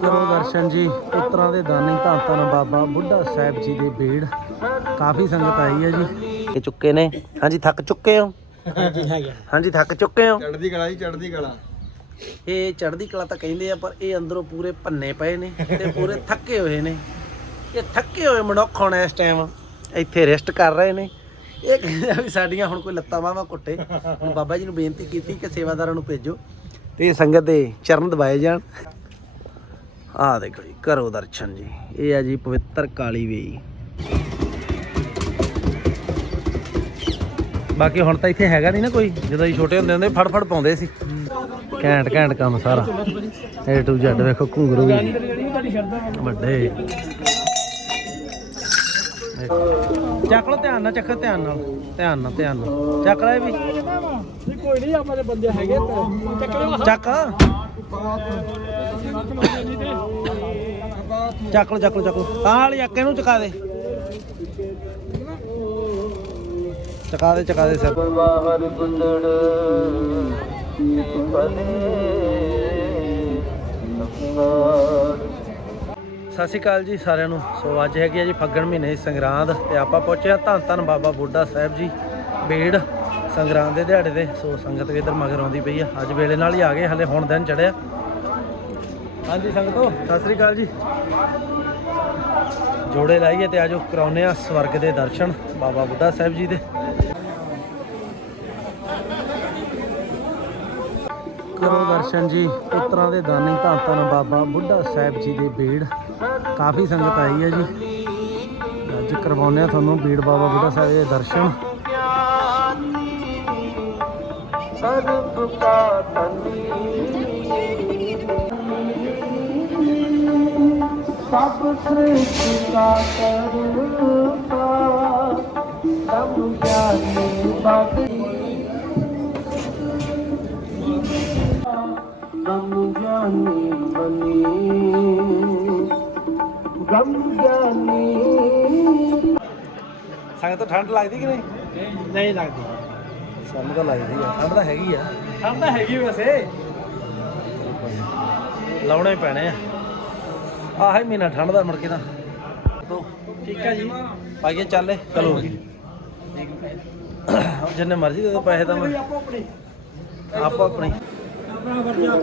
ਕਰੋ ਦਰਸ਼ਨ ਜੀ ਪੁੱਤਰਾਂ ਦੇ ਦਾਨੀ ਧੰਨ ਧੰਨ ਬਾਬਾ ਬੁੱਢਾ ਸਾਹਿਬ ਜੀ ਦੇ ਬੇੜ। ਕਾਫੀ ਸੰਗਤ ਆਈ ਹੈ ਜੀ। ਇਹ ਚੁੱਕੇ ਨੇ। ਹਾਂਜੀ ਥੱਕ ਚੁੱਕੇ ਹੋ? ਹਾਂਜੀ ਹੈਗਾ ਹਾਂਜੀ ਥੱਕ ਚੁੱਕੇ ਹੋ? ਚੜਦੀ ਕਲਾ ਜੀ ਚੜਦੀ ਕਲਾ। ਇਹ ਚੜ੍ਹਦੀ ਕਲਾ ਤਾਂ ਕਹਿੰਦੇ ਆ ਪਰ ਇਹ ਅੰਦਰੋਂ ਪੂਰੇ ਭੰਨੇ ਪਏ ਨੇ ਤੇ ਪੂਰੇ ਥੱਕੇ ਹੋਏ ਨੇ। ਇਹ ਥੱਕੇ ਹੋਏ ਮਨੁੱਖ ਹੁਣ ਇਸ ਟਾਈਮ ਇੱਥੇ ਰੈਸਟ ਕਰ ਰਹੇ ਨੇ। ਇਹ ਕਹਿੰਦੇ ਆ ਵੀ ਸਾਡੀਆਂ ਹੁਣ ਕੋਈ ਲੱਤਾਂ ਬਾਹਾਂ ਕੁੱਟੇ ਹੁਣ ਬਾਬਾ ਜੀ ਨੂੰ ਬੇਨਤੀ ਕੀਤੀ ਕਿ ਸੇਵਾਦਾਰਾਂ ਨੂੰ ਭੇਜੋ ਤੇ ਇਹ ਸੰਗਤ ਦੇ ਚਰਨ ਦਬਾਏ ਜਾਣ। ਆਹ ਦੇਖੋ ਜੀ ਕਰੋ ਦਰਸ਼ਨ ਜੀ। ਇਹ ਆ ਜੀ ਪਵਿੱਤਰ ਕਾਲੀ ਵੇਈ। ਬਾਕੀ ਹੁਣ ਤਾਂ ਇੱਥੇ ਹੈਗਾ ਨਹੀਂ ਨਾ ਕੋਈ ਜਦੋਂ ਅਸੀਂ ਛੋਟੇ ਹੁੰਦੇ ਹੁੰਦੇ ਫੜ ਫੜ ਪਾਉਂਦੇ ਸੀ। ਘੈਂਟ ਘੈਂਟ ਕੰਮ ਸਾਰਾ। A to Z ਵੇਖੋ ਘੁੰਗਰੂ ਵੀ। ਵੱਡੇ। ਚੱਕ ਲੋ ਧਿਆਨ ਨਾਲ ਚੱਕ ਧਿਆਨ ਨਾਲ। ਧਿਆਨ ਨਾਲ ਧਿਆਨ ਨਾਲ। ਚੱਕ ਲੈ ਵੀ। ਕੋਈ ਨਹੀਂ ਆਪਾਂ ਦੇ ਬੰਦੇ ਹੈਗੇ ਚੱਕ ਚੱਕ। ਚੱਕ ਲੋ ਚੱਕ ਲੋ ਚੱਕ ਲੋ ਆਹ ਚੱਕ ਇਹਨੂੰ ਚਕਾ ਦੇ। ਚਕਾ ਦੇ ਚਕਾ ਦੇ ਸਰ। ਬਾਹਰ ਗੁੰਦੜ ਸਤਿ ਸ਼੍ਰੀ ਅਕਾਲ ਜੀ ਸਾਰਿਆਂ ਨੂੰ। ਸੋ ਅੱਜ ਹੈਗੀ ਆ ਜੀ ਫੱਗਣ ਮਹੀਨੇ ਦੀ ਸੰਗਰਾਂਦ ਤੇ ਆਪਾਂ ਪਹੁੰਚੇ ਧੰਨ ਧੰਨ ਬਾਬਾ ਬੁੱਢਾ ਸਾਹਿਬ ਜੀ, ਬੇੜ। ਸੰਗਰਾਂਦ ਦੇ ਦਿਹਾੜੇ ਤੇ। ਸੋ ਸੰਗਤ ਵੀ ਇੱਧਰ ਮਗਰ ਆਉਂਦੀ ਪਈ ਆ। ਅੱਜ ਵੇਲੇ ਨਾਲ ਹੀ ਆ ਗਏ, ਹਲੇ ਹੁਣ ਦਿਨ ਚੜਿਆ ਹਾਂਜੀ ਸੰਗਤੋ, ਸਤਿ ਸ਼੍ਰੀ ਅਕਾਲ ਜੀ। ਜੋੜੇ ਲਾਈਏ ਤੇ ਆਜੋ ਕਰਾਉਨੇ ਆ ਸਵਰਗ ਦੇ ਦਰਸ਼ਨ, ਬਾਬਾ ਬੁੱਢਾ ਸਾਹਿਬ ਜੀ ਦੇ। ਕਰੋ ਦਰਸ਼ਨ ਜੀ, ਪੁੱਤਰਾਂ ਦੇ ਦਾਨੀ ਧੰਨ ਧੰਨ ਬਾਬਾ ਬੁੱਢਾ ਸਾਹਿਬ ਜੀ ਦੇ ਬੀੜ ਕਾਫੀ ਸੰਗਤ ਆਈ ਹੈ ਜੀ। ਅੱਜ ਕਰਵਾਉਂਦੇ ਆ ਤੁਹਾਨੂੰ ਬੀੜ ਬਾਬਾ ਬੁੱਢਾ ਸਾਹਿਬ ਦੇ ਦਰਸ਼ਨ। ਸਭ ਸ੍ਰਿਸ਼ਟ ਦਾ ਕਰਤਾ ਸਭ ਗਿਆਨੀ ਬਾਗੀ ਗਮ ਗਿਆਨੀ ਬਨੀ ਗਮ ਗਿਆਨੀ ਸੰਗਤ ਠੰਡ ਲੱਗਦੀ ਕਿ ਨਹੀਂ ਨਹੀਂ ਲੱਗਦੀ। ਸਾਨੂੰ ਤਾਂ ਲੱਗਦੀ ਆ। ਠੰਡ ਤਾਂ ਹੈਗੀ ਆ। ਠੰਡ ਤਾਂ ਹੈਗੀ ਵੈਸੇ। ਲਾਉਣੇ ਪੈਣੇ ਆ। ਆਹ ਮਹੀਨਾ ਠੰਡ ਦਾ ਮੁੜ ਕੇ ਤਾਂ ਤੋ, ਠੀਕ ਹੈ ਜੀ। ਪਾਈਏ ਚੱਲੇ, ਚਲੋ ਜਿੰਨੇ ਮਰਜ਼ੀ ਦੇ ਦੋ ਪੈਸੇ ਤਾਂ ਮੈਂ ਆਪੋ ਆਪਣੀ। ਆਪੋ ਆਪਣੀ ਆਪਣਾ ਵਰਜਾ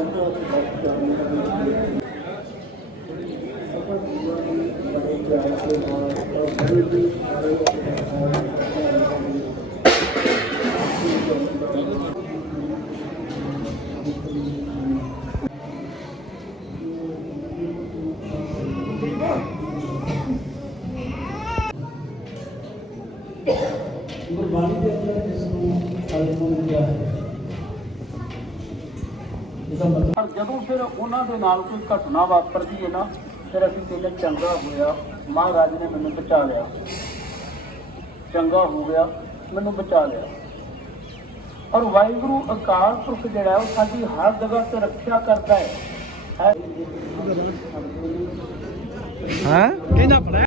ਪਰ ਜਦੋਂ ਫਿਰ ਉਹਨਾਂ ਦੇ ਨਾਲ ਕੋਈ ਘਟਨਾ ਵਾਪਰਦੀ ਹੈ ਨਾ ਫਿਰ ਅਸੀਂ ਕਹਿੰਦੇ ਚੰਗਾ ਹੋਇਆ ਮਹਾਰਾਜ ਨੇ ਮੈਨੂੰ ਬਚਾ ਲਿਆ। ਚੰਗਾ ਹੋ ਗਿਆ ਮੈਨੂੰ ਬਚਾ ਲਿਆ। ਔਰ ਵਾਹਿਗੁਰੂ ਅਕਾਲ ਪੁਰਖ ਜਿਹੜਾ ਉਹ ਸਾਡੀ ਹਰ ਜਗ੍ਹਾ ਤੇ ਰੱਖਿਆ ਕਰਦਾ ਹੈ। ਹੈ। ਹਾਂ? ਕਹਿੰਦਾ ਫੜਾ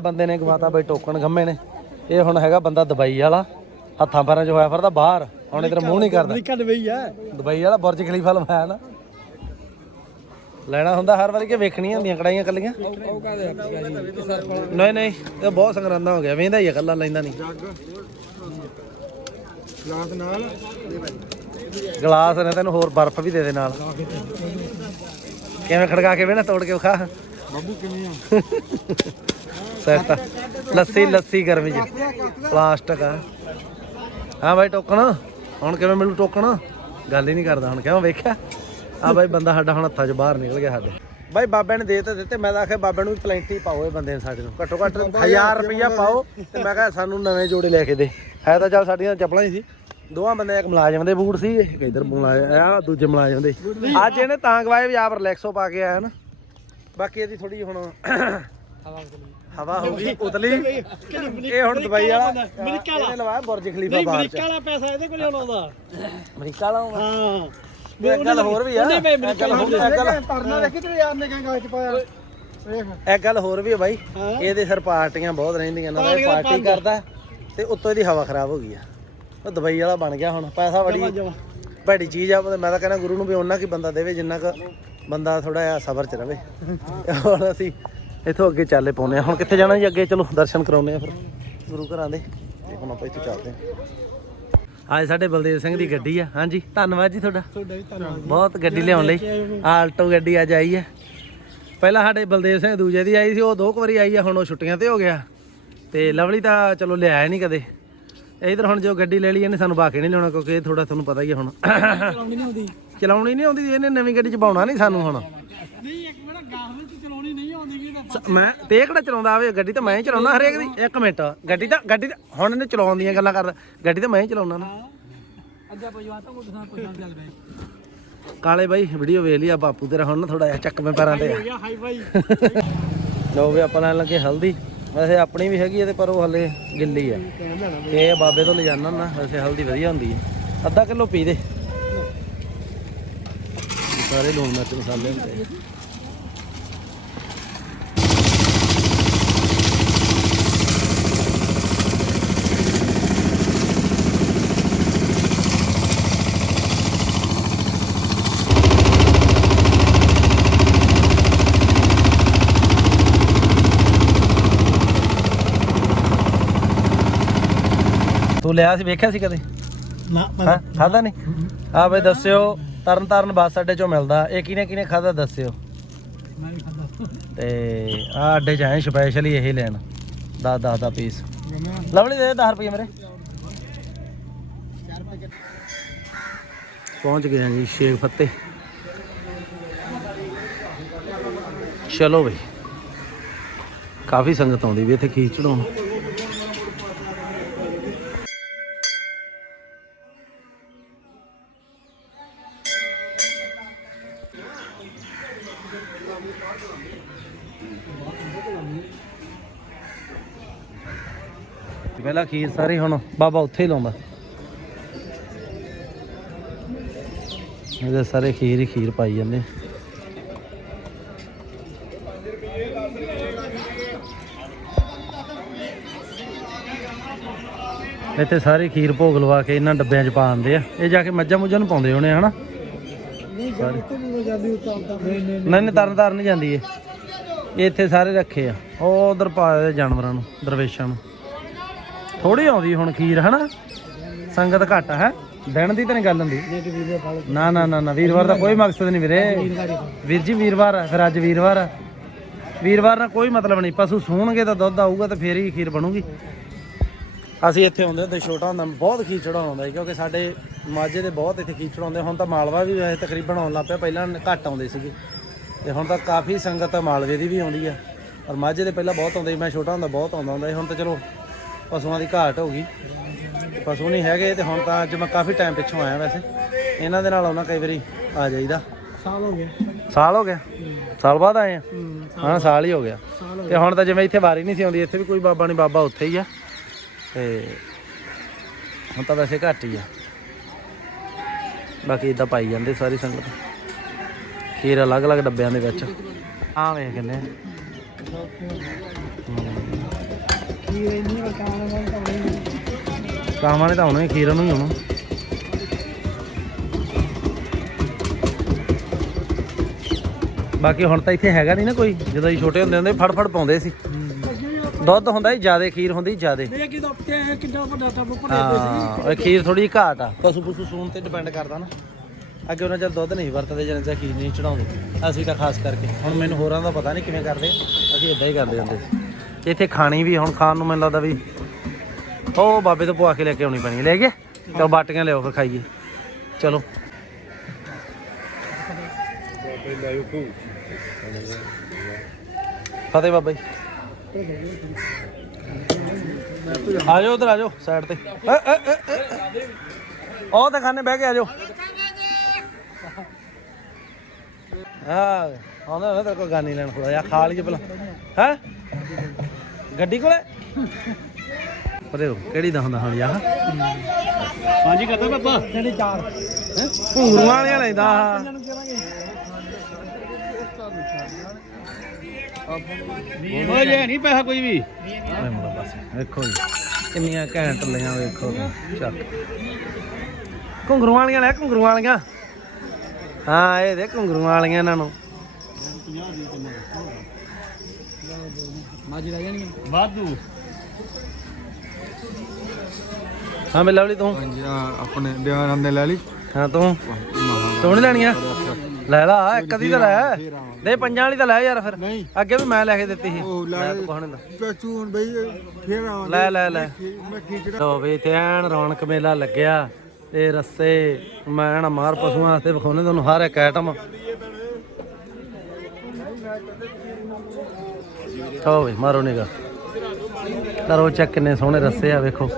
ਬੰਦੇ ਨੇ ਗਵਾਤਾ ਬਈ ਟੋਕਣ ਗੰਮੇ ਨੇ। ਇਹ ਹੁਣ ਹੈਗਾ ਬੰਦਾ ਦੁਬਈ ਵਾਲਾ। ਹੱਥਾਂ ਪੈਰਾਂ 'ਚ ਹੋਇਆ ਫਿਰਦਾ ਬਾਹਰ। ਹੁਣ ਇਧਰ ਮੂੰਹ ਨਹੀਂ ਕਰਦਾ। ਅਮਰੀਕਾ ਡਬਈ ਹੈ ਦੁਬਈ ਵਾਲਾ ਬੁਰਜ ਖਲੀਫਾ ਲਵਾਇਆ ਨਾ। ਲੈਣਾ ਹੁੰਦਾ ਹਰ ਵਾਰੀ ਕਿ ਵੇਖਣੀਆਂ ਹੁੰਦੀਆਂ ਕੜਾਈਆਂ ਕੱਲੀਆਂ ਨਹੀਂ ਨਹੀਂ ਇਹ ਬਹੁਤ ਸੰਗਰਾਂਦਾ ਹੋ ਗਿਆ। ਵੇਂਦਾ ਹੀ ਆ ਕੱਲਾ ਲੈਂਦਾ ਨਹੀਂ। ਗਲਾਸ ਨਾਲ। ਗਲਾਸ ਨੇ ਤੈਨੂੰ ਹੋਰ ਬਰਫ਼ ਵੀ ਦੇ ਦੇ ਨਾਲ। ਕਿਵੇਂ ਖੜਕਾ ਕੇ ਵੇਣਾ ਤੋੜ ਕੇ ਵਿਖਾ। ਬਾਬੂ ਕਿਵੇਂ ਆ? ਸੈਟ ਲੱਸੀ ਲੱਸੀ ਗਰਮੀ ਚ ਪਲਾਸਟਿਕ ਆ। ਹਾਂ ਬਾਈ, ਟੋਕਣ। ਹੁਣ ਕਿਵੇਂ ਮਿਲੂ ਟੋਕਣ? ਗੱਲ ਹੀ ਨਹੀਂ ਕਰਦਾ ਹੁਣ, ਕਿਉਂ ਵੇਖਿਆ? ਆ ਬਾਈ, ਬੰਦਾ ਸਾਡਾ ਹੁਣ ਹੱਥਾਂ 'ਚ ਬਾਹਰ ਨਿਕਲ ਗਿਆ ਸਾਡੇ। ਬਾਈ, ਬਾਬੇ ਨੇ ਦੇ ਤਾਂ ਦਿੱਤੇ, ਮੈਂ ਤਾਂ ਆਖਿਆ ਬਾਬੇ ਨੂੰ ਵੀ ਪਲੈਂਟੀ ਪਾਓ ਇਹ ਬੰਦੇ ਨੇ ਸਾਡੇ ਨੂੰ। ਘੱਟੋ ਘੱਟ 1000 ਰੁਪਈਆ ਪਾਓ ਤੇ ਮੈਂ ਕਿਹਾ ਸਾਨੂੰ ਨਵੇਂ ਜੋੜੇ ਲੈ ਕੇ ਦੇ। ਹੈ ਤਾਂ ਚੱਲ ਸਾਡੀਆਂ ਚੱਪਲਾਂ ਹੀ ਸੀ। ਦੋਵਾਂ ਬੰਦੇ ਇੱਕ ਮੁਲਾਜ਼ਮ ਦੇ ਬੂਟ ਸੀ, ਇੱਕ ਇਧਰ ਮੁਲਾਜ਼ਮ, ਆ ਦੂਜੇ ਮੁਲਾਜ਼ਮ ਦੇ। ਅੱਜ ਇਹਨੇ ਤਾਂ ਗਵਾਏ ਵੀ ਆਪ ਰਿਲੈਕਸੋ ਪਾ ਕੇ ਆਇਆ ਨਾ। ਬਾਕੀ ਇਹਦੀ ਥੋੜੀ ਹੁਣ ਹਵਾ ਹੋ ਗਈ ਉਤਲੀ ਇਹ ਹੁਣ ਦੁਬਈ ਵਾਲਾ ਅਮਰੀਕਾ ਵਾਲਾ। ਇਹਨੇ ਲਵਾਇਆ ਬੁਰਜ ਖਲੀਫਾ ਨਹੀਂ ਬਾਹਰ ਅਮਰੀਕਾ ਵਾਲਾ ਪੈਸਾ ਇਹਦੇ ਕੋਲ ਆਉਂਦਾ। ਅਮਰੀਕਾ ਵਾਲਾ ਹਾਂ। ਇੱਕ ਗੱਲ ਹੋਰ ਵੀ ਆ। ਇੱਕ ਗੱਲ ਹੋਰ ਇੱਕ ਗੱਲ ਪਰਨਾ ਦੇਖੀ ਤੇਰੇ ਯਾਰ ਨੇ ਕਹਿੰਗਾ ਵਿੱਚ ਪਾਇਆ? ਵੇਖ। ਇੱਕ ਗੱਲ ਹੋਰ ਵੀ ਆ ਬਾਈ। ਇਹਦੇ ਸਿਰ ਪਾਰਟੀਆਂ ਬਹੁਤ ਰਹਿੰਦੀਆਂ ਨਾ ਇਹ ਪਾਰਟੀ ਕਰਦਾ ਤੇ ਉੱਤੋਂ ਇਹਦੀ ਹਵਾ ਖਰਾਬ ਹੋ ਗਈ ਆ। ਉਹ ਦਵਾਈ ਵਾਲਾ ਬਣ ਗਿਆ ਹੁਣ ਪੈਸਾ ਬੜੀ ਭੈੜੀ ਚੀਜ਼ ਆ ਮੈਂ ਤਾਂ ਕਹਿੰਦਾ ਗੁਰੂ ਨੂੰ ਵੀ ਉਹਨਾਂ ਕੀ ਬੰਦਾ ਦੇਵੇ ਜਿੰਨਾ ਕੁ ਬੰਦਾ ਥੋੜਾ ਜਿਹਾ ਸਬਰ ਚ ਰਵੇ। ਹੁਣ ਅਸੀਂ ਇੱਥੋਂ ਅੱਗੇ ਚੱਲੇ ਪਾਉਨੇ ਆ ਹੁਣ ਕਿੱਥੇ ਜਾਣਾ ਜੀ? ਅੱਗੇ ਚਲੋ ਦਰਸ਼ਨ ਕਰਾਉਨੇ ਆ ਫਿਰ। ਗੁਰੂ ਘਰਾਂ ਦੇ। ਤੇ ਹੁਣ ਆਪਾਂ ਇੱਥੇ ਚੱਲਦੇ ਆ ਅੱਜ ਸਾਡੇ ਬਲਦੇਵ ਸਿੰਘ ਦੀ ਗੱਡੀ ਆ। ਹਾਂਜੀ ਧੰਨਵਾਦ ਜੀ ਤੁਹਾਡਾ। ਤੁਹਾਡਾ ਵੀ ਧੰਨਵਾਦ ਬਹੁਤ ਗੱਡੀ ਲਿਆਉਣ ਲਈ। ਆਲਟੋ ਗੱਡੀ ਅੱਜ ਆਈ ਹੈ ਪਹਿਲਾਂ ਸਾਡੇ ਬਲਦੇਵ ਸਿੰਘ ਦੂਜੇ ਦੀ ਆਈ ਸੀ ਉਹ ਦੋ ਕੁ ਵਾਰੀ ਆਈ ਆ ਹੁਣ ਉਹ ਛੁੱਟੀਆਂ ਤੇ ਹੋ ਗਿਆ। ਤੇ ਲਵਲੀ ਤਾਂ ਚਲੋ ਲਿਆਇਆ ਨਹੀਂ ਕਦੇ। ਇਧਰ ਹੁਣ ਜੋ ਗੱਡੀ ਲੈ ਲਈ ਇਹਨੇ ਸਾਨੂੰ ਬਾਕੇ ਨਹੀਂ ਲਿਆਉਣਾ ਕਿਉਂਕਿ ਇਹ ਥੋੜਾ ਤੁਹਾਨੂੰ ਪਤਾ ਹੀ ਆ ਹੁਣ। ਚਲਾਉਣੀ ਨਹੀਂ ਆਉਂਦੀ। ਚਲਾਉਣੀ ਨਹੀਂ ਆਉਂਦੀ ਇਹਨੇ ਨਵੀਂ ਗੱਡੀ ਚ ਪਾਉਣਾ ਨਹੀਂ ਸਾਨੂੰ ਹੁਣ। ਸ- ਮੈਂ ਤੇ ਇਹ ਕਿਹੜਾ ਚਲਾਉਂਦਾ ਆਵੇ ਗੱਡੀ ਤਾਂ ਮੈਂ ਹੀ ਚਲਾਉਣਾ ਹਰੇਕ ਦੀ। ਇੱਕ ਮਿੰਟ। ਗੱਡੀ ਤਾਂ ਗੱਡੀ ਤਾਂ ਹੁਣ ਇਹਨੇ ਚਲਾਉਣ ਦੀਆਂ ਗੱਲਾਂ ਕਰਦਾ। ਗੱਡੀ ਤਾਂ ਮੈਂ ਹੀ ਚਲਾਉਣਾ ਨਾ। ਅੱਜ ਆਪਾਂ ਜਵਾਨ ਤਾਂ ਕੋਈ ਪੁੱਛਾਂ ਚੱਲ ਕਾਲੇ ਬਾਈ ਵੀਡੀਓ ਵੇਖ ਲਈ ਆ ਬਾਪੂ ਤੇਰਾ। ਹੁਣ ਨਾ ਥੋੜਾ ਜਿਹਾ ਚੱਕਵੇਂ ਪੈਰਾਂ ਤੇ। ਆ ਗਿਆ ਹਾਈ ਫਾਈ ਲੋ ਵੀ ਆਪਾਂ ਲੈਣ ਲੱਗੇ ਹਲਦੀ। ਵੈਸੇ ਆਪਣੀ ਵੀ ਹੈਗੀ ਹੈ ਤੇ ਪਰ ਉਹ ਹਲੇ ਗਿੱਲੀ ਆ। ਤੇ ਇਹ ਬਾਬੇ ਤੋਂ ਲਿਜਾਣਾ ਨਾ। ਵੈਸੇ ਹਲਦੀ ਵਧੀਆ ਹੁੰਦੀ ਹੈ ਅੱਧਾ ਕਿਲੋ ਪੀ ਦੇ। ਸਾਰੇ ਲੂਣ ਮਿਰਚ ਮਸਾਲੇ ਹੁੰਦੇ ਆ। ਤੂੰ ਲਿਆ ਸੀ ਵੇਖਿਆ ਸੀ ਕਦੇ? ਨਾ ਹਾਂ? ਖਾਦਾ ਨਹੀਂ? ਆ ਬਈ ਦੱਸਿਓ ਤਰਨ ਤਾਰਨ ਬੱਸ ਅੱਡੇ ਚੋਂ ਮਿਲਦਾ। ਇਹ ਕਿਨੇ ਕਿਨੇ ਖਾਦਾ ਦੱਸਿਓ? ਮੈਂ ਵੀ ਖਾਦਾ ਤੇ ਆ ਅੱਡੇ ਚ ਆਏ ਸਪੈਸ਼ਲੀ ਇਹ ਲੈਣ। 10 10 ਦਾ ਪੀਸ ਲਵਲੀ ਦੇ 10 ਰੁਪਏ ਮੇਰੇ। ਪਹੁੰਚ ਗਏ ਹਾਂ ਜੀ ਸ਼ੇਖ ਫੱਤੇ। ਚਲੋ ਬਈ। ਕਾਫੀ ਸੰਗਤ ਆਉਂਦੀ ਵੀ ਇੱਥੇ ਖੀਚ ਚੜਾਉਣ। ਪਹਿਲਾਂ ਖੀਰ ਸਾਰੀ ਹੁਣ ਬਾਬਾ ਉੱਥੇ ਹੀ ਲਾਉਂਦਾ। ਇਹਦੇ ਸਾਰੇ ਖੀਰ ਹੀ ਖੀਰ ਪਾਈ ਜਾਂਦੇ। ਇੱਥੇ ਸਾਰੇ ਖੀਰ ਭੋਗ ਲਵਾ ਕੇ ਇਹਨਾਂ ਡੱਬਿਆਂ 'ਚ ਪਾ ਦਿੰਦੇ ਆ। ਇਹ ਜਾ ਕੇ ਮੱਝਾਂ ਮੁੱਝਾਂ ਨੂੰ ਪਾਉਂਦੇ ਹੋਣੇ ਹਨਾ? ਨਹੀਂ ਨਹੀਂ ਤਰਨ ਤਾਰਨ ਨਹੀਂ ਜਾਂਦੀ ਇਹ। ਇਹ ਇੱਥੇ ਸਾਰੇ ਰੱਖੇ ਆ। ਉਹ ਉਧਰ ਪਾ ਦੇ ਜਾਨਵਰਾਂ ਨੂੰ ਦਰਵੇਸ਼ਾਂ ਨੂੰ। ਥੋੜੀ ਆਉਂਦੀ ਹੁਣ ਖੀਰ, ਹਨਾ? ਸੰਗਤ ਘੱਟ ਹੈ? ਦਿਨ ਦੀ ਤਾਂ ਨਹੀਂ ਗੱਲ ਹੁੰਦੀ। ਨਾ ਨਾ ਨਾ ਨਾ, ਵੀਰਵਾਰ ਦਾ ਕੋਈ ਮਕਸਦ ਨਹੀਂ ਵੀਰੇ। ਵੀਰ ਜੀ, ਵੀਰਵਾਰ ਆ, ਫਿਰ ਅੱਜ ਵੀਰਵਾਰ ਆ। ਵੀਰਵਾਰ ਨਾਲ ਕੋਈ ਮਤਲਬ ਨਹੀਂ, ਪਸ਼ੂ ਸੂਣਗੇ ਤਾਂ ਦੁੱਧ ਆਊਗਾ ਤਾਂ ਫੇਰ ਹੀ ਖੀਰ ਬਣੂਗੀ। ਅਸੀਂ ਇੱਥੇ ਹੁੰਦੇ ਹੁੰਦੇ ਛੋਟਾ ਹੁੰਦਾ, ਬਹੁਤ ਖੀਰ ਚੜਾਉਂਦਾ ਸੀ, ਕਿਉਂਕਿ ਸਾਡੇ ਮਾਝੇ ਦੇ ਬਹੁਤ ਇੱਥੇ ਖੀਰ ਚੜਾਉਂਦੇ ਹੁਣ ਤਾਂ ਮਾਲਵਾ ਵੀ ਵੈਸੇ ਤਕਰੀਬਨ ਆਉਣ ਲੱਗ ਪਿਆ, ਪਹਿਲਾਂ ਘੱਟ ਆਉਂਦੇ ਸੀਗੇ। ਤੇ ਹੁਣ ਤਾਂ ਕਾਫੀ ਸੰਗਤ ਮਾਲਵੇ ਦੀ ਵੀ ਆਉਂਦੀ ਆ। ਔਰ ਮਾਝੇ ਦੇ ਪਹਿਲਾਂ ਬਹੁਤ ਆਉਂਦੇ ਸੀ, ਮੈਂ ਛੋਟਾ ਹੁੰਦਾ, ਬਹੁਤ ਆਉਂਦਾ ਹੁੰਦਾ ਸੀ। ਹੁਣ ਤਾਂ ਚਲੋ ਪਸ਼ੂਆਂ ਦੀ ਘਾਟ ਹੋ ਗਈ। ਪਸ਼ੂ ਨਹੀਂ ਹੈਗੇ ਤੇ ਹੁਣ ਤਾਂ ਅੱਜ ਮੈਂ ਕਾਫੀ ਟਾਈਮ ਪਿੱਛੋਂ ਆਇਆ ਵੈਸੇ। ਇਹਨਾਂ ਦੇ ਨਾਲ ਆਉਣਾ ਕਈ ਵਾਰੀ ਆ ਜਾਈਦਾ। ਸਾਲ ਹੋ ਗਏ। ਸਾਲ ਹੋ ਗਿਆ? ਸਾਲ ਬਾਅਦ ਆਏ ਆ? ਹੂੰ ਸਾਲ ਹੀ ਹੋ ਗਿਆ। ਤੇ ਹੁਣ ਤਾਂ ਜਿਵੇਂ ਇੱਥੇ ਵਾਰੀ ਨਹੀਂ ਸੀ ਆਉਂਦੀ ਇੱਥੇ ਵੀ ਕੋਈ ਬਾਬਾ ਨਹੀਂ ਬਾਬਾ ਉੱਥੇ ਹੀ ਆ। ਤੇ ਹੁਣ ਤਾਂ ਵੈਸੇ ਘੱਟ ਹੀ ਆ। ਬਾਕੀ ਇਦਾਂ ਪਾਈ ਜਾਂਦੇ ਸਾਰੀ ਸੰਗਤ। ਖੀਰ ਅਲੱਗ-ਅਲੱਗ ਡੱਬਿਆਂ ਦੇ ਵਿੱਚ। ਆ ਵੇਖ ਕਿੰਨੇ। ਕਾਮਾਂ ਨੇ ਤਾਂ ਆਉਣਾ ਹੀ ਖੀਰ ਨੂੰ ਹੀ ਆਉਣਾ। ਬਾਕੀ ਹੁਣ ਤਾਂ ਇੱਥੇ ਹੈਗਾ ਨਹੀਂ ਨਾ ਕੋਈ ਜਦੋਂ ਅਸੀਂ ਛੋਟੇ ਹੁੰਦੇ ਹੁੰਦੇ ਫੜ ਫੜ ਪਾਉਂਦੇ ਸੀ। ਦੁੱਧ ਹੁੰਦਾ ਸੀ ਜਿਆਦੇ ਖੀਰ ਹੁੰਦੀ ਜਿਆਦੇ। ਇਹ ਕਿਦੋਂ ਉੱਤੇ ਕਿੰਨਾ ਵੱਡਾ ਟੱਬ ਹਾਂ ਇਹ ਖੀਰ ਥੋੜੀ ਘਾਟ ਆ। ਪਸ਼ੂ ਪਸ਼ੂ ਸੂਣ ਤੇ ਡਿਪੈਂਡ ਕਰਦਾ ਨਾ। ਅੱਗੇ ਉਹਨਾਂ ਚਿਰ ਦੁੱਧ ਨਹੀਂ ਵਰਤਦੇ ਜਦੋਂ ਚਿਰ ਖੀਰ ਨਹੀਂ ਚੜਾਉਂਦੇ। ਅਸੀਂ ਤਾਂ ਖਾਸ ਕਰਕੇ ਹੁਣ ਮੈਨੂੰ ਹੋਰਾਂ ਦਾ ਪਤਾ ਨਹੀਂ ਕਿਵੇਂ ਕਰਦੇ ਅਸੀਂ ਇਦਾਂ ਹੀ ਕਰਦੇ ਹੁੰਦੇ ਸੀ। ਇੱਥੇ ਖਾਣੀ ਵੀ ਹੁਣ ਖਾਣ ਨੂੰ ਮੈਨੂੰ ਲੱਗਦਾ ਵੀ ਉਹ ਬਾਬੇ ਤੋਂ ਪਵਾ ਕੇ ਲੈ ਕੇ ਆਉਣੀ ਪੈਣੀ ਲੈ ਗਏ? ਚਲ ਬਾਟੀਆਂ ਲਿਆਓ, ਫਿਰ ਖਾਈਏ। ਚਲੋ। ਫਤਿਹ ਬਾਬਾ ਜੀ। ਆ ਜਾਓ, ਉਧਰ ਆ ਜਾਓ ਸਾਈਡ ਤੇ। ਉਹ ਤਾਂ ਖਾਨੇ ਬਹਿ ਕੇ ਆ ਜਾਓ। ਹਾਂ, ਆਉਂਦਾ ਨਾ ਤੇਰੇ ਕੋਲ ਗਾਨੀ ਲੈਣ ਥੋੜਾ ਜਿਹਾ, ਖਾ ਲਈਏ ਪਹਿਲਾਂ। ਹੈ? ਗੱਡੀ ਕੋਲੇ? ਪਰੇ ਹੋ ਕਿਹੜੀ ਦਾ ਹੁੰਦਾ ਹੁਣ ਯਾਰ? ਹਾਂਜੀ ਕਰਦਾ ਪਾਪਾ। ਜਿਹੜੇ ਚਾਰ? ਘੁੰਗਰੂ ਵਾਲਿਆਂ ਲੈਂਦਾ। ਓਏ ਜੇ ਨਹੀਂ ਪੈਸਾ ਕੋਈ ਵੀ। ਇਹ ਮੁੰਡਾ ਬਸ ਵੇਖੋ ਜੀ ਕਿੰਨੀਆਂ ਘੈਂਟ ਲੀਆਂ ਵੇਖੋ। ਚੱਕ ਘੁੰਗਰੂ ਵਾਲੀਆਂ ਲੈ ਘੁੰਗਰੂ ਵਾਲੀਆਂ। ਹਾਂ ਇਹ ਦੇ ਘੁੰਗਰੂ ਵਾਲੀਆਂ ਇਹਨਾਂ ਨੂੰ। ਮਾਜੀ ਵਾਧੂ। ਹਾਂ ਮੈਂ ਲਵਲੀ ਤੂੰ? ਹਾਂਜੀ ਆ ਆਪਣੇ ਦਿਆਨੰਦ ਨੇ ਲੈ ਲਈ। ਹਾਂ ਤੂੰ? ਤੂੰ ਨਹੀਂ ਲੈਣੀਆਂ? ਲੈ ਲਾ ਇੱਕ ਅੱਧੀ ਤਾਂ ਲੈ। ਦੇ ਪੰਜਾਂ ਵਾਲੀ ਤਾਂ ਲੈ ਯਾਰ ਫਿਰ। ਨਹੀਂ। ਅੱਗੇ ਵੀ ਮੈਂ ਲੈ ਕੇ ਦਿੱਤੀ ਸੀ। ਲੈ ਲੈ ਤੂੰ ਕੋਹਣੇ ਦਾ ਪੈਚੂ ਹੁਣ ਬਈ ਫੇਰ ਆਵਾਂਗੇ। ਲੈ ਲੈ ਲੈ। ਲੋ ਵੀ ਤੇ ਐਨ ਰੌਣਕ ਮੇਲਾ ਲੱਗਿਆ। ਤੇ ਰੱਸੇ ਮੈਂ ਨਾ ਮਾਰ ਪਸ਼ੂਆਂ ਵਾਸਤੇ ਵਿਖਾਉਣੇ ਤੁਹਾਨੂੰ ਹਰ ਇੱਕ ਆਈਟਮ ਆਓ ਵੀ ਮਾਰੋ ਨਿਗਾ ਕਰੋ ਚੈੱਕ ਕਿੰਨੇ ਸੋਹਣੇ ਰੱਸੇ ਆ, ਵੇਖੋ।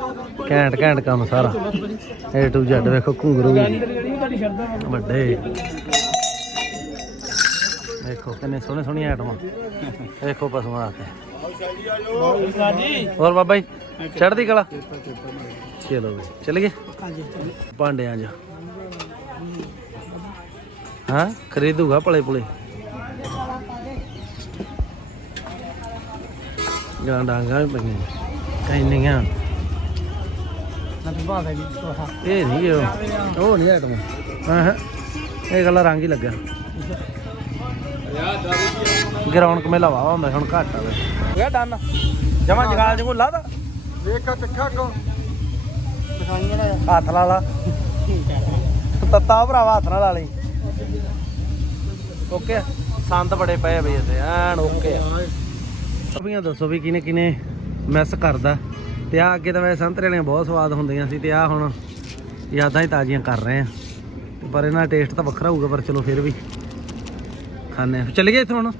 ਘੈਂਟ ਘੈਂਟ ਕੰਮ ਸਾਰਾ। A to Z, ਵੇਖੋ, ਘੁੰਗਰੂ। ਵੱਡੇ। ਵੇਖੋ, ਕਿੰਨੇ ਸੋਹਣੇ, ਸੋਹਣੀਆਂ ਆਈਟਮਾਂ। ਵੇਖੋ ਪਸੋਂ ਆ ਕੇ ਹੋਰ ਬਾਬਾ ਜੀ, ਚੜ੍ਹਦੀ ਕਲਾ? ਚਲੋ ਵੀ, ਚੱਲ ਗਏ? ਭਾਂਡਿਆਂ 'ਚ। ਹਾਂ? ਖਰੀਦੂਗਾ ਭਲੇ ਭੁਲੇ ਗਾਂ ਡਾਂਗਾ ਵੀ ਪਈਆਂ ਕੈਨੀਆਂ ਨਾ ਭਾਅ ਹੈ ਜੀ ਤੋਹਾ ਇਹ ਨਹੀਂ ਉਹ ਉਹ ਨਹੀਂ ਆਟਮ ਹਾਂ ਹਾਂ। ਇਹ ਗੱਲਾਂ ਰੰਗ ਹੀ ਲੱਗਾ ਗਰਾਊਂਡ ਕਮੇਲਾ ਵਾ ਹੁੰਦਾ ਹੁਣ ਘੱਟ ਆਵੇ ਗਿਆ ਡਨ। ਜਮਾ ਜਗਾਲ ਜਗੂ ਲਾਦਾ ਵੇਖ ਕਾ ਟੱਖਾ ਕੋ ਹੱਥ ਲਾ ਲਾ। ਤੱਤਾ ਭਰਾਵਾ ਹੱਥ ਨਾਲ ਲਾ ਲਈ। ਓਕੇ? ਸੰਦ ਬੜੇ ਪਏ ਇੱਥੇ। ਐਨ ਓਕੇ ਆ ਅਭੀਆਂ ਦੱਸੋ ਵੀ ਕਿਨੇ ਕਿਨੇ ਮਿਸ ਕਰਦਾ। ਤੇ ਆ ਅੱਗੇ ਤਾਂ ਵੈਸੇ ਸੰਤਰੇ ਵਾਲੀਆਂ ਬਹੁਤ ਸਵਾਦ ਹੁੰਦੀਆਂ ਸੀ ਤੇ ਆ ਹੁਣ ਯਾਦਾਂ ਹੀ ਤਾਜ਼ੀਆਂ ਕਰ ਰਹੇ ਆ। ਪਰ ਇਹਨਾਂ ਦਾ ਟੇਸਟ ਤਾਂ ਵੱਖਰਾ ਹੋਊਗਾ ਪਰ ਚਲੋ ਫਿਰ ਵੀ ਖਾਣੇ ਆ। ਚੱਲ ਗਏ ਇੱਥੋਂ ਹੁਣ?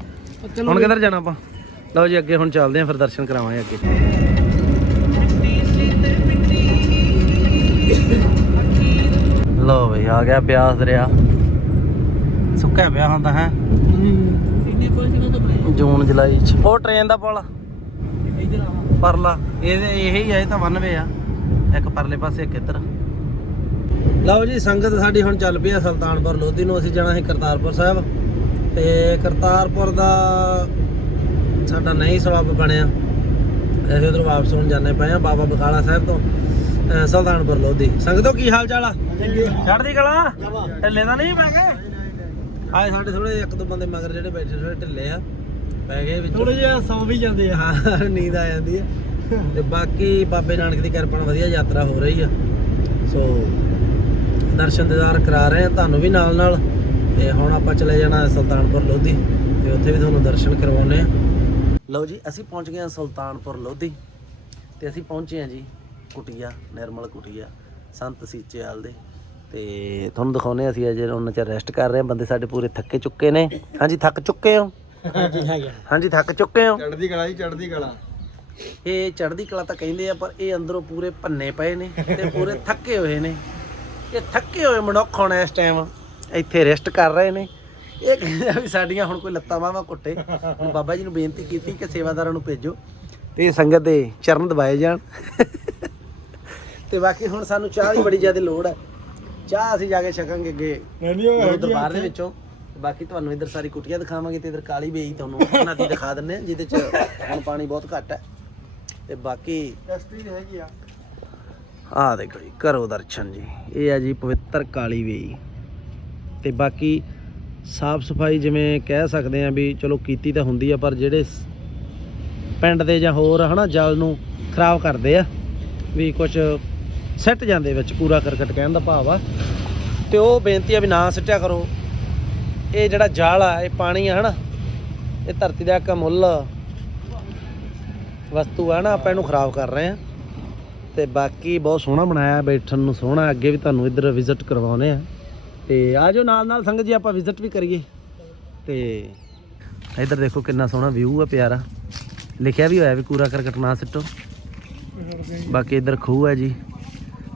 ਹੁਣ ਕਿੱਧਰ ਜਾਣਾ ਆਪਾਂ? ਲਓ ਜੀ ਅੱਗੇ ਹੁਣ ਚੱਲਦੇ ਆ ਫਿਰ ਦਰਸ਼ਨ ਕਰਾਵਾਂਗੇ ਅੱਗੇ। ਲਓ ਬਈ ਆ ਗਿਆ ਬਿਆਸ ਦਰਿਆ। ਸੁੱਕਿਆ ਪਿਆ ਹੁੰਦਾ ਹੈ ਇੰਨੇ ਕੋਲ ਕਿਹਨਾਂ ਤੋਂ ਬਣਾਏ ਜੂਨ ਜੁਲਾਈ ਚ। ਉਹ ਟ੍ਰੇਨ ਦਾ ਪੁਲ। ਪਰਲਾ। ਇਹ ਇਹ ਹੀ ਆ ਇਹ ਤਾਂ ਵਨਵੇ ਆ। ਇੱਕ ਪਰਲੇ ਪਾਸੇ ਇੱਕ ਇੱਧਰ। ਲਓ ਜੀ ਸੰਗਤ ਸਾਡੀ ਹੁਣ ਚੱਲ ਪਈ ਆ ਸੁਲਤਾਨਪੁਰ ਲੋਧੀ ਨੂੰ। ਅਸੀਂ ਜਾਣਾ ਸੀ ਕਰਤਾਰਪੁਰ ਸਾਹਿਬ। ਤੇ ਕਰਤਾਰਪੁਰ ਦਾ ਸਾਡਾ ਨਹੀਂ ਸਬਬ ਬਣਿਆ। ਅਸੀਂ ਉਧਰ ਵਾਪਸ ਹੁਣ ਜਾਣੇ ਪਏ ਆ ਬਾਬਾ ਬਕਾਲਾ ਸਾਹਿਬ ਤੋਂ ਸੁਲਤਾਨਪੁਰ ਲੋਧੀ। ਸੰਗਤੋ ਕੀ ਹਾਲ ਚਾਲ ਆ? ਚੜ੍ਹਦੀ ਕਲਾ? ਢਿੱਲੇ ਤਾਂ ਨਹੀਂ ਪੈ ਗਏ ਆਏ ਸਾਡੇ ਥੋੜੇ ਇੱਕ ਦੋ ਬੰਦੇ ਮਗਰ ਜਿਹੜੇ ਬੈਠੇ ਥੋੜੇ ਢਿੱਲੇ ਆ। ਪੈ ਗਏ ਵਿੱਚ। ਥੋੜੇ ਜਿਹਾ ਸੌ ਵੀ ਜਾਂਦੇ ਆ। ਹਾਂ ਨੀਂਦ ਆ ਜਾਂਦੀ ਹੈ ਤੇ ਬਾਕੀ ਬਾਬੇ ਨਾਨਕ ਦੀ ਕਿਰਪਾ ਨਾਲ ਵਧੀਆ ਯਾਤਰਾ ਹੋ ਰਹੀ ਆ। ਸੋ ਦਰਸ਼ਨ ਦਿਦਾਰ ਕਰਾ ਰਹੇ ਆ ਤੁਹਾਨੂੰ ਵੀ ਨਾਲ ਨਾਲ। ਤੇ ਹੁਣ ਆਪਾਂ ਚਲੇ ਜਾਣਾ ਸੁਲਤਾਨਪੁਰ ਲੋਧੀ ਤੇ ਉੱਥੇ ਵੀ ਤੁਹਾਨੂੰ ਦਰਸ਼ਨ ਕਰਵਾਉਣੇ ਆ। ਲਓ ਜੀ ਅਸੀਂ ਪਹੁੰਚ ਗਏ ਹਾਂ ਸੁਲਤਾਨਪੁਰ ਲੋਧੀ। ਤੇ ਅਸੀਂ ਪਹੁੰਚੇ ਹਾਂ ਜੀ ਕੁਟੀਆ ਨਿਰਮਲ ਕੁਟੀਆ ਸੰਤ ਸੀਚੇਵਾਲ ਦੇ। ਤੇ ਤੁਹਾਨੂੰ ਦਿਖਾਉਨੇ ਅਸੀਂ ਅਜੇ ਉਹਨਾਂ ਚ ਰੈਸਟ ਕਰ ਰਹੇ ਹਾਂ ਬੰਦੇ ਸਾਡੇ ਪੂਰੇ ਥੱਕੇ ਚੁੱਕੇ ਨੇ। ਹਾਂਜੀ ਥੱਕ ਚੁੱਕੇ ਹੋ? ਹਾਂਜੀ ਹੈਗਾ ਹਾਂਜੀ ਥੱਕ ਚੁੱਕੇ ਹੋ? ਚੜਦੀ ਕਲਾ ਜੀ ਚੜਦੀ ਕਲਾ। ਇਹ ਚੜ੍ਹਦੀ ਕਲਾ ਤਾਂ ਕਹਿੰਦੇ ਆ ਪਰ ਇਹ ਅੰਦਰੋਂ ਪੂਰੇ ਭੰਨੇ ਪਏ ਨੇ ਤੇ ਪੂਰੇ ਥੱਕੇ ਹੋਏ ਨੇ। ਇਹ ਥੱਕੇ ਹੋਏ ਮਨੁੱਖ ਹੁਣ ਇਸ ਟਾਈਮ ਇੱਥੇ ਰੈਸਟ ਕਰ ਰਹੇ ਨੇ। ਇਹ ਕਹਿੰਦੇ ਆ ਵੀ ਸਾਡੀਆਂ ਹੁਣ ਕੋਈ ਲੱਤਾਂ ਬਾਹਾਂ ਘੁੱਟੇ ਹੁਣ ਬਾਬਾ ਜੀ ਨੂੰ ਬੇਨਤੀ ਕੀਤੀ ਕਿ ਸੇਵਾਦਾਰਾਂ ਨੂੰ ਭੇਜੋ ਤੇ ਇਹ ਸੰਗਤ ਦੇ ਚਰਨ ਦਬਾਏ ਜਾਣ। ਤੇ ਬਾਕੀ ਹੁਣ ਸਾਨੂੰ ਚਾਹ ਦੀ ਬੜੀ ਜ਼ਿਆਦਾ ਲੋੜ ਹੈ ਚਾਹ ਅਸੀਂ ਜਾ ਕੇ ਛਕਾਂਗੇ ਅੱਗੇ ਗੁਰੂ ਦਰਬਾਰ ਦੇ ਵਿੱਚੋਂ। ਬਾਕੀ ਤੁਹਾਨੂੰ ਇੱਧਰ ਸਾਰੀ ਕੁਟੀਆਂ ਦਿਖਾਵਾਂਗੇ ਤੇ ਇੱਧਰ ਕਾਲੀ ਬੇਈ ਤੁਹਾਨੂੰ ਨਦੀ ਦਿਖਾ ਦਿੰਨੇ ਆ ਜਿਹਦੇ ਚ ਹੁਣ ਪਾਣੀ ਬਹੁਤ ਘੱਟ ਹੈ। ਤੇ ਬਾਕੀ ਟੈਸਟੀ ਹੈਗੀ ਆ। ਆਹ ਦੇਖੋ ਜੀ ਕਰੋ ਦਰਸ਼ਨ ਜੀ। ਇਹ ਆ ਜੀ ਪਵਿੱਤਰ ਕਾਲੀ ਵੇਈ ਤੇ ਬਾਕੀ ਸਾਫ਼ ਸਫ਼ਾਈ ਜਿਵੇਂ ਕਹਿ ਸਕਦੇ ਆ ਵੀ ਚਲੋ ਕੀਤੀ ਤਾਂ ਹੁੰਦੀ ਆ ਪਰ ਜਿਹੜੇ ਸ- ਪਿੰਡ ਦੇ ਜਾਂ ਹੋਰ ਹਨਾ ਜਲ ਨੂੰ ਖਰਾਬ ਕਰਦੇ ਆ ਵੀ ਕੁਝ ਸਿੱਟ ਜਾਂਦੇ ਵਿੱਚ ਕੂੜਾ ਕਰਕਟ ਕਹਿਣ ਦਾ ਭਾਵ ਆ। ਤੇ ਉਹ ਬੇਨਤੀ ਆ ਵੀ ਨਾ ਸਿੱਟਿਆ ਕਰੋ। ਇਹ ਜਿਹੜਾ ਜਾਲ ਆ, ਇਹ ਪਾਣੀ ਆ ਹਨਾ? ਇਹ ਧਰਤੀ ਦਾ ਇੱਕ ਮੁੱਲ ਵਸਤੂ ਆ ਨਾ, ਆਪਾਂ ਇਹਨੂੰ ਖਰਾਬ ਕਰ ਰਹੇ ਆ ਤੇ ਬਾਕੀ ਬਹੁਤ ਸੋਹਣਾ ਬਣਾਇਆ, ਬੈਠਣ ਨੂੰ ਸੋਹਣਾ, ਅੱਗੇ ਵੀ ਤੁਹਾਨੂੰ ਇੱਧਰ ਵਿਜ਼ਿਟ ਕਰਵਾਉਨੇ ਆ ਤੇ ਆਜੋ ਨਾਲ ਨਾਲ ਸੰਗਤ ਜੀ, ਆਪਾਂ ਵਿਜ਼ਿਟ ਵੀ ਕਰੀਏ। ਤੇ ਇੱਧਰ ਦੇਖੋ ਕਿੰਨਾ ਸੋਹਣਾ ਵਿਊ ਆ ਪਿਆਰਾ। ਲਿਖਿਆ ਵੀ ਹੋਇਆ ਵੀ ਕੂੜਾ ਕਰਕਟ ਨਾ ਸਿੱਟੋ। ਬਾਕੀ ਇੱਧਰ ਖੂਹ ਹੈ ਜੀ,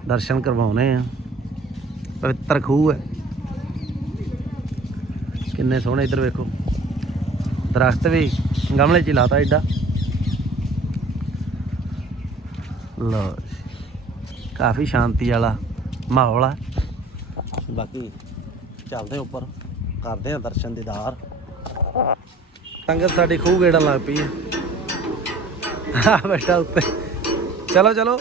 ਦਰਸ਼ਨ ਕਰਵਾਉਨੇ ਆ ਪਵਿੱਤਰ ਖੂਹ ਹੈ ਕਿੰਨੇ ਸੋਹਣੇ ਇੱਧਰ ਵੇਖੋ। ਦਰਖਤ ਵੀ ਗਮਲੇ 'ਚ ਹੀ ਲਾਤਾ ਐਡਾ ਲਓ ਜੀ। ਕਾਫੀ ਸ਼ਾਂਤੀ ਵਾਲਾ ਮਾਹੌਲ ਆ। ਬਾਕੀ ਚੱਲਦੇ ਉੱਪਰ, ਕਰਦੇ ਆ ਦਰਸ਼ਨ ਦੀਦਾਰ। ਸੰਗਤ ਸਾਡੀ ਖੂਹ ਗੇੜਨ ਲੱਗ ਪਈ ਹੈ ਆ ਬੈਠਾ ਉੱਤੇ। ਚਲੋ ਚਲੋ।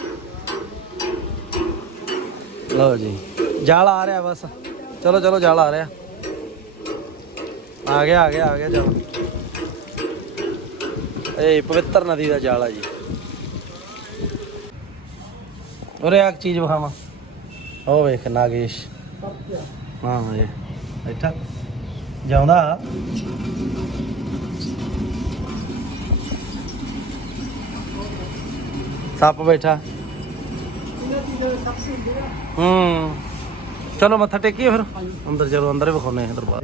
ਲਓ ਜੀ, ਜਾਲ ਆ ਰਿਹਾ ਬਸ। ਚਲੋ ਚਲੋ, ਜਾਲ ਆ ਰਿਹਾ। ਆ ਗਿਆ ਆ ਗਿਆ ਆ ਗਿਆ ਜਾਲ। ਇਹ ਪਵਿੱਤਰ ਨਦੀ ਦਾ ਜਾਲ ਆ ਜੀ। ਉਰੇ ਆ ਇੱਕ ਚੀਜ਼ ਵਿਖਾਵਾਂ। ਉਹ ਵੇਖ ਨਾਗੇਸ਼। ਹਾਂ ਇਹ। ਬੈਠਾ। ਜਾਉਂਦਾ? ਸੱਪ ਬੈਠਾ। ਹੂੰ। ਚਲੋ ਮੱਥਾ ਟੇਕੀਏ ਫਿਰ। ਅੰਦਰ ਚਲੋ ਅੰਦਰ ਵਿਖਾਉਨੇ ਆ ਦਰਬਾਰ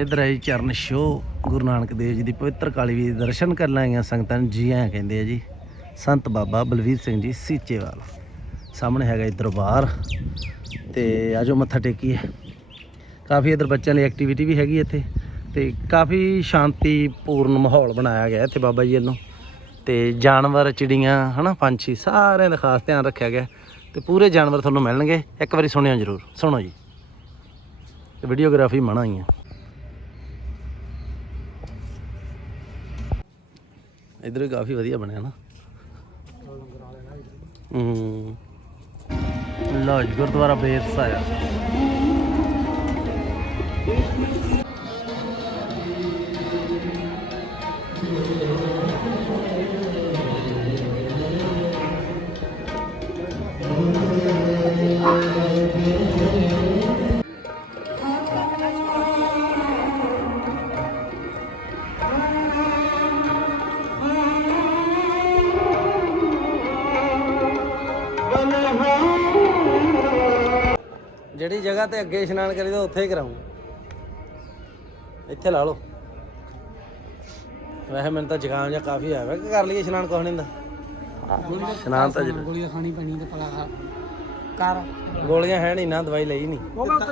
ਇਧਰ ਹੈ ਜੀ ਚਰਨ ਛੋ ਗੁਰੂ ਨਾਨਕ ਦੇਵ ਜੀ ਦੀ ਪਵਿੱਤਰ ਕਾਲੀ ਵੀ ਦਰਸ਼ਨ ਕਰਨ ਆਈਆਂ ਸੰਗਤਾਂ ਨੂੰ ਜੀ ਆਇਆਂ ਕਹਿੰਦੇ ਆ ਜੀ, ਸੰਤ ਬਾਬਾ ਬਲਵੀਰ ਸਿੰਘ ਜੀ ਸੀਚੇਵਾਲ। ਸਾਹਮਣੇ ਹੈਗਾ ਜੀ ਦਰਬਾਰ ਤੇ ਆਜੋ ਮੱਥਾ ਟੇਕੀਏ ਕਾਫੀ ਇਧਰ ਬੱਚਿਆਂ ਲਈ ਐਕਟੀਵਿਟੀ ਵੀ ਹੈਗੀ ਇੱਥੇ ਤੇ ਕਾਫੀ ਸ਼ਾਂਤੀਪੂਰਨ ਮਾਹੌਲ ਬਣਾਇਆ ਗਿਆ ਇੱਥੇ ਬਾਬਾ ਜੀ ਵੱਲੋਂ। ਤੇ ਜਾਨਵਰ, ਚਿੜੀਆਂ, ਹਨਾ, ਪੰਛੀ ਸਾਰਿਆਂ ਦਾ ਖਾਸ ਧਿਆਨ ਰੱਖਿਆ ਗਿਆ। ਤੇ ਪੂਰੇ ਜਾਨਵਰ ਤੁਹਾਨੂੰ ਮਿਲਣਗੇ। ਇੱਕ ਵਾਰੀ ਸੁਣਿਓ ਜਰੂਰ। ਸੁਣੋ ਜੀ। ਤੇ ਵੀਡੀਓਗ੍ਰਾਫੀ ਮਣਾ ਹੀ ਆ ਇਧਰ ਵੀ ਕਾਫੀ ਵਧੀਆ ਬਣਿਆ ਨਾ। ਹੂੰ। ਲਓ ਜੀ ਗੁਰਦੁਆਰਾ ਬੇਰਸਾ ਆ ਜਗ੍ਹਾ ਤੇ ਅੱਗੇ ਇਸ਼ਨਾਨ ਕਰੀਦਾ ਉੱਥੇ ਹੀ ਕਰਾਉਂ ਇੱਥੇ ਲਾ ਲਓ। ਵੈਸੇ ਮੈਨੂੰ ਤਾਂ ਜ਼ੁਕਾਮ ਜਾਂ ਕਾਫੀ ਆਇਆ ਵਾ। ਕਿ ਕਰ ਲਈਏ ਇਸ਼ਨਾਨ ਕੁਛ ਨਹੀਂ ਹੁੰਦਾ। ਇਸ਼ਨਾਨ ਤਾਂ ਜ਼ਰੂਰ। ਗੋਲੀਆਂ ਖਾਣੀ ਪੈਣੀ ਤੇ ਪਲਾ ਕਰ। ਗੋਲੀਆਂ ਹੈ ਨਹੀਂ ਨਾ ਦਵਾਈ ਲਈ ਨਹੀਂ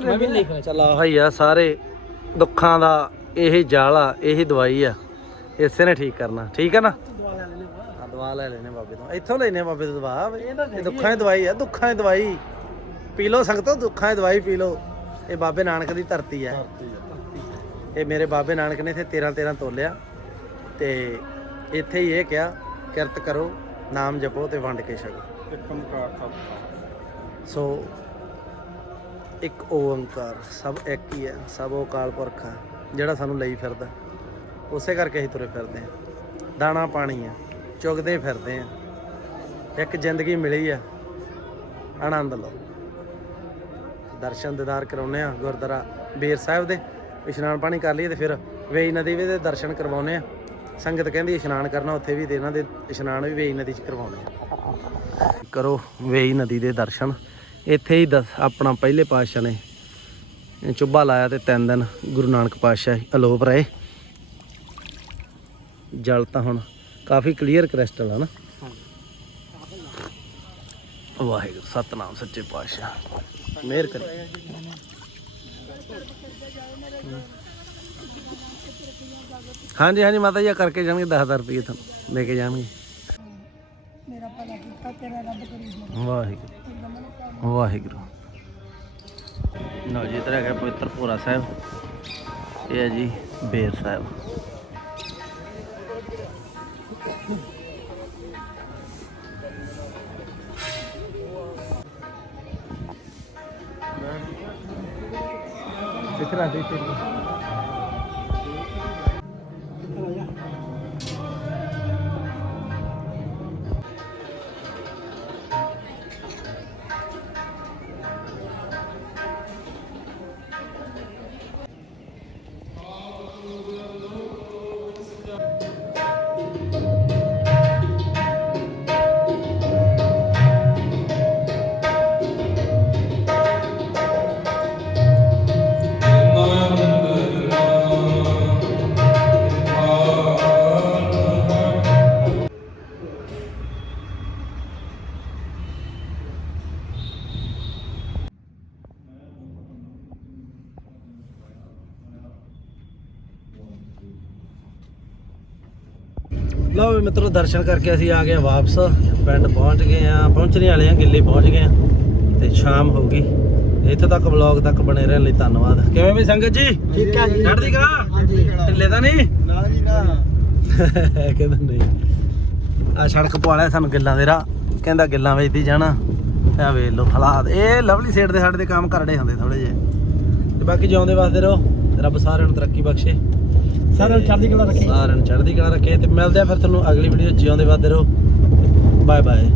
ਮੈਂ ਵੀ ਲਿਖ ਚੱਲ ਆਹ ਹੀ ਆ ਸਾਰੇ ਦੁੱਖਾਂ ਦਾ ਇਹ ਜਾਲ ਆ ਇਹੀ ਦਵਾਈ ਆ। ਇਸੇ ਨੇ ਠੀਕ ਕਰਨਾ। ਠੀਕ ਆ ਨਾ? ਦਵਾ ਲੈ ਲੈਨੇ ਬਾਬੇ ਤੋਂ। ਇੱਥੋਂ ਲੈਨੇ ਬਾਬੇ ਤੋਂ ਦਵਾ। ਇਹ ਦੁੱਖਾਂ ਦੀ ਦਵਾਈ ਆ ਦੁੱਖਾਂ ਦੀ ਦਵਾਈ। ਪੀ ਲਓ ਸੰਗਤੋ ਦੁੱਖਾਂ ਦੀ ਦਵਾਈ ਪੀ ਲਓ। ਇਹ ਬਾਬੇ ਨਾਨਕ ਦੀ ਧਰਤੀ ਹੈ। ਇਹ ਮੇਰੇ ਬਾਬੇ ਨਾਨਕ ਨੇ ਇੱਥੇ 13 13 ਤੋਲਿਆ ਤੇ ਇੱਥੇ ਹੀ ਇਹ ਕਿਹਾ ਕਿਰਤ ਕਰੋ ਨਾਮ ਜਪੋ ਤੇ ਵੰਡ ਕੇ ਛਕੋ। ਸੋ ਇੱਕ ਓੰਕਾਰ ਸਭ ਇੱਕ ਹੀ ਹੈ ਸਭ ਉਹ ਅਕਾਲ ਪੁਰਖ ਹੈ ਜਿਹੜਾ ਸਾਨੂੰ ਲਈ ਫਿਰਦਾ। ਉਸੇ ਕਰਕੇ ਅਸੀਂ ਤੁਰੇ ਫਿਰਦੇ ਹਾਂ। ਦਾਣਾ ਪਾਣੀ ਆ ਚੁਗਦੇ ਫਿਰਦੇ ਆ ਇੱਕ ਜ਼ਿੰਦਗੀ ਮਿਲੀ ਆ ਆਨੰਦ ਲਓ। ਦਰਸ਼ਨ ਦਿਦਾਰ ਕਰਾਉਨੇ ਆ ਗੁਰਦੁਆਰਾ ਬੀਰ ਸਾਹਿਬ ਦੇ ਇਸ਼ਨਾਨ ਪਾਣੀ ਕਰ ਲਈਏ ਤੇ ਫਿਰ ਵੇਈ ਨਦੀ ਦੇ ਦਰਸ਼ਨ ਕਰਵਾਉਨੇ ਆ ਸੰਗਤ ਕਹਿੰਦੀ ਇਸ਼ਨਾਨ ਕਰਨਾ ਉੱਥੇ ਵੀ ਤੇ ਇਹਨਾਂ ਦੇ ਇਸ਼ਨਾਨ ਵੀ ਵੇਈ ਨਦੀ 'ਚ ਕਰਵਾਉਣੇ ਆ ਕਰੋ ਵੇਈ ਨਦੀ ਦੇ ਦਰਸ਼ਨ। ਇੱਥੇ ਹੀ ਆਪਣਾ ਪਹਿਲੇ ਪਾਤਸ਼ਾਹ ਨੇ ਚੁੱਭਾ ਲਾਇਆ ਤੇ ਤਿੰਨ ਦਿਨ ਗੁਰੂ ਨਾਨਕ ਪਾਤਸ਼ਾਹ ਅਲੋਪ ਰਹੇ। ਜਲ ਤਾਂ ਹੁਣ ਕਾਫੀ ਕਲੀਅਰ ਕ੍ਰਿਸਟਲ ਆ ਨਾ। ਵਾਹਿਗੁਰੂ ਸਤਨਾਮ ਸੱਚੇ ਪਾਤਸ਼ਾਹ। ਮਿਹਰ ਕਰੀ। ਹਾਂਜੀ ਹਾਂਜੀ ਮਾਤਾ ਜੀ ਆਹ ਕਰਕੇ ਜਾਣਗੇ 10000 ਰੁਪਏ ਤੁਹਾਨੂੰ ਲੈ ਕੇ ਜਾਣਗੇ। ਮੇਰਾ ਭਲਾ ਕੀਤਾ ਤੇਰਾ ਰੱਬ ਕਰੀ ਵਾਹਿਗੁਰੂ। ਵਾਹਿਗੁਰੂ। ਨਾ ਜੀ ਇੱਧਰ ਹੈਗਾ ਪਵਿੱਤਰ ਭੋਰਾ ਸਾਹਿਬ। ਇਹ ਹੈ ਜੀ ਬੇਰ ਸਾਹਿਬ। ਇੱਥੇ ਰੱਖ ਦੇ ਇੱਥੇ ਲਓ ਵੀ ਮਿੱਤਰੋ ਦਰਸ਼ਨ ਕਰਕੇ ਅਸੀਂ ਆ ਗਏ ਵਾਪਸ। ਪਿੰਡ ਪਹੁੰਚ ਗਏ ਆ ਪਹੁੰਚਣੇ ਵਾਲੇ ਆ ਗਿੱਲੀ ਪਹੁੰਚ ਗਏ ਆ ਤੇ ਸ਼ਾਮ ਹੋ ਗਈ। ਇੱਥੇ ਤੱਕ ਵਲੌਗ ਤੱਕ ਬਣੇ ਰਹਿਣ ਲਈ ਧੰਨਵਾਦ। ਕਿਵੇਂ ਵੀ ਸੰਗਤ ਜੀ? ਠੀਕ ਹੈ ਜੀ। ਚੜ੍ਹਦੀ ਕਲਾ? ਹਾਂਜੀ। ਢਿੱਲੇ ਤਾਂ ਨਹੀਂ? ਨਾ ਜੀ ਨਾ। ਕਹਿੰਦਾ ਨਹੀਂ। ਆ ਸੜਕ ਪਵਾਲਿਆ ਸਾਨੂੰ ਗਿੱਲਾਂ ਦੇ ਰਾਹ। ਕਹਿੰਦਾ ਗਿੱਲਾਂ ਵੇਚਦੀ ਜਾਣਾ। ਆ ਵੇਖ ਲਓ ਹਾਲਾਤ। ਇਹ ਲਵਲੀ ਸੇਡ ਦੇ ਸਾਡੇ ਦੇ ਕੰਮ ਕਰੜੇ ਹੁੰਦੇ ਥੋੜੇ ਜਿਹੇ। ਤੇ ਬਾਕੀ ਜਿਉਂਦੇ ਵਾਸਤੇ ਰਹੋ। ਰੱਬ ਸਾਰਿਆਂ ਨੂੰ ਤਰੱਕੀ ਬਖਸ਼ੇ। ਸਾਰਿਆਂ ਨੂੰ ਚੜ੍ਹਦੀ ਕਲਾ ਰੱਖੇ। ਸਾਰਿਆਂ ਨੂੰ ਚੜ੍ਹਦੀ ਕਲਾ ਰੱਖੇ ਤੇ ਮਿਲਦੇ ਆ ਫਿਰ ਤੁਹਾਨੂੰ ਅਗਲੀ ਵੀਡੀਓ ਜਿਉਂਦੇ ਵਾਸਤੇ ਰਹੋ। Bye bye